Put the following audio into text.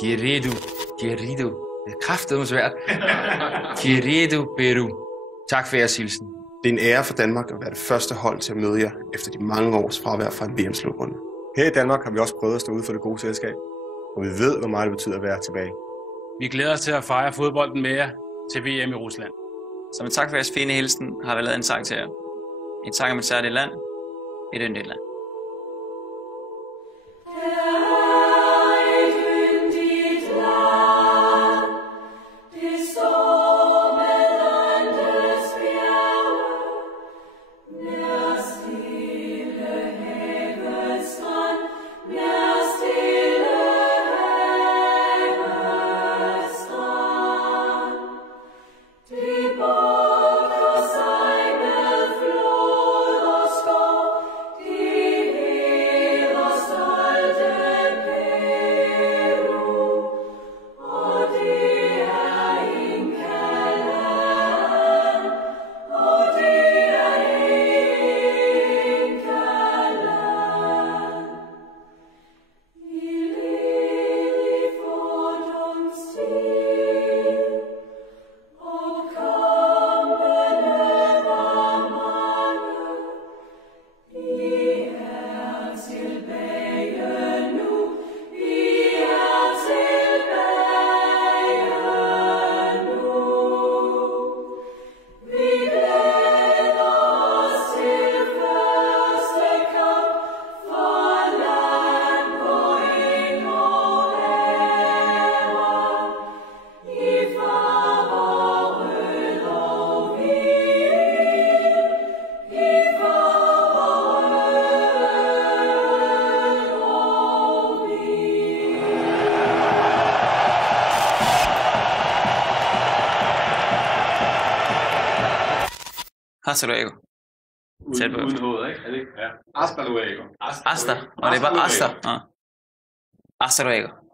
Querido. Det er kraftedeme svært. Querido Peru. Tak for jeres hilsen. Det er en ære for Danmark at være det første hold til at møde jer efter de mange års fravær fra en VM-slutrunde. Her i Danmark har vi også prøvet at stå ude for det gode selskab, og vi ved, hvor meget det betyder at være tilbage. Vi glæder os til at fejre fodbolden med jer til VM i Rusland. Som en tak for jeres fine hilsen har vi lavet en sang til jer. En sang om et særligt land, et yndigt land. Hasta luego. Uden hoved, ikke? Er det ikke? Ja. Hasta luego. Hasta. Og det er bare hasta. Hasta luego.